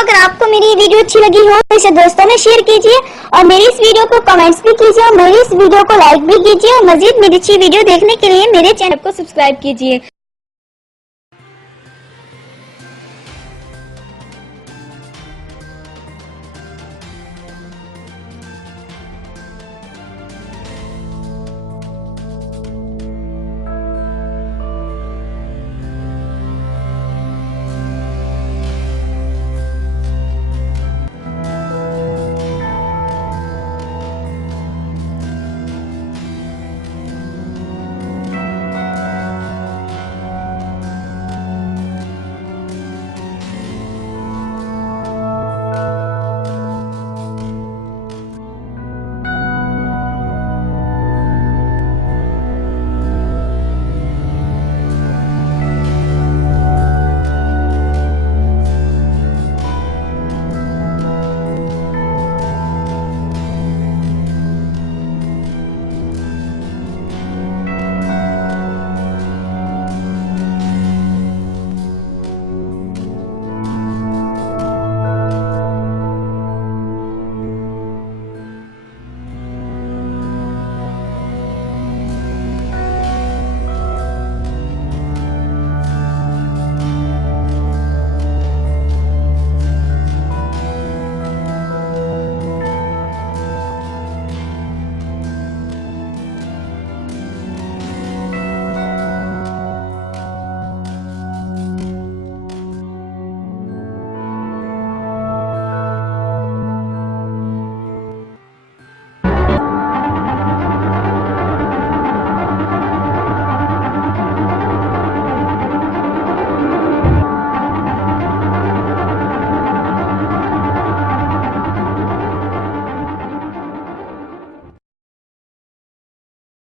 अगर आपको मेरी ये वीडियो अच्छी लगी हो तो इसे दोस्तों में शेयर कीजिए और मेरी इस वीडियो को कमेंट्स भी कीजिए और मेरी इस वीडियो को लाइक भी कीजिए और मजीद मेरी अच्छी वीडियो देखने के लिए मेरे चैनल को सब्सक्राइब कीजिए।